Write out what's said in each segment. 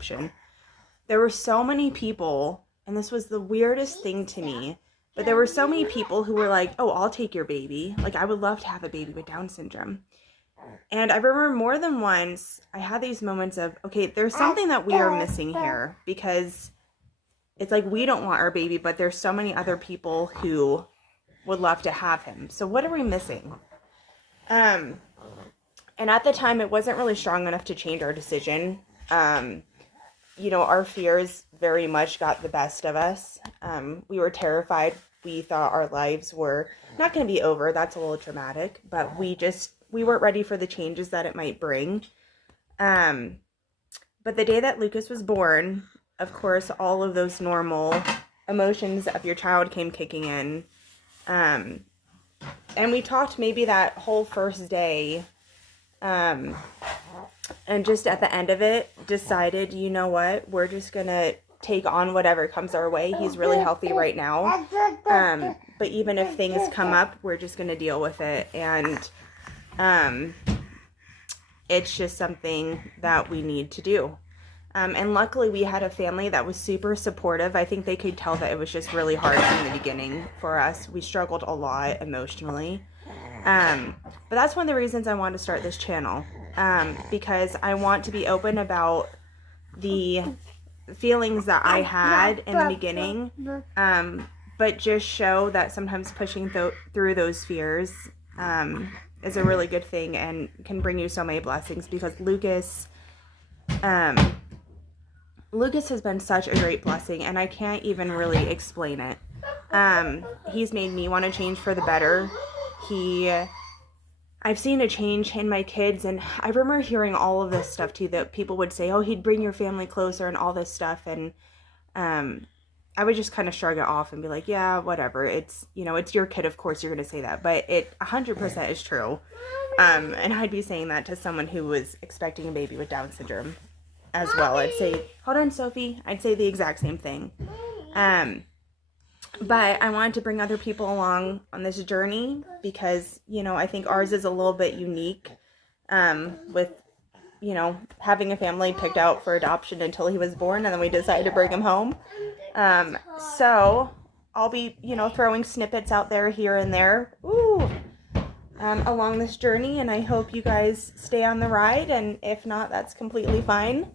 adoption. There were so many people, and this was the weirdest thing to me, but there were so many people who were like, oh, I'll take your baby. Like, I would love to have a baby with Down syndrome. And I remember more than once, I had these moments of, okay, there's something that we are missing here, because it's like we don't want our baby, but there's so many other people who would love to have him. So what are we missing? And at the time, it wasn't really strong enough to change our decision. Our fears very much got the best of us. We were terrified. We thought our lives were not going to be over. That's a little dramatic, but we weren't ready for the changes that it might bring. But the day that Lucas was born, of course, all of those normal emotions of your child came kicking in. And we talked maybe that whole first day, and just at the end of it, decided, you know what, we're just going to take on whatever comes our way. He's really healthy right now. But even if things come up, we're just going to deal with it. And it's just something that we need to do. And luckily we had a family that was super supportive. I think they could tell that it was just really hard from the beginning for us. We struggled a lot emotionally. But that's one of the reasons I wanted to start this channel. Because I want to be open about the feelings that I had in the beginning. But just show that sometimes pushing through those fears is a really good thing and can bring you so many blessings, because Lucas has been such a great blessing, and I can't even really explain it. He's made me want to change for the better. I've seen a change in my kids, and I remember hearing all of this stuff too, that people would say, oh, he'd bring your family closer and all this stuff, and I would just kind of shrug it off and be like, yeah, whatever. It's your kid, of course you're going to say that, but it 100% is true. And I'd be saying that to someone who was expecting a baby with Down syndrome as well. I'd say, hold on, Sophie. I'd say the exact same thing. But I wanted to bring other people along on this journey because, I think ours is a little bit unique, with, having a family picked out for adoption until he was born, and then we decided to bring him home. So I'll be, throwing snippets out there here and there, along this journey, and I hope you guys stay on the ride, and if not, that's completely fine.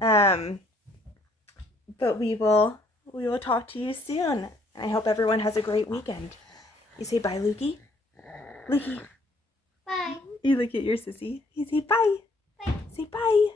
But we will talk to you soon. I hope everyone has a great weekend. You say bye, Lukey? Lukey. Bye. You look at your sissy. You say bye. Bye. Say bye.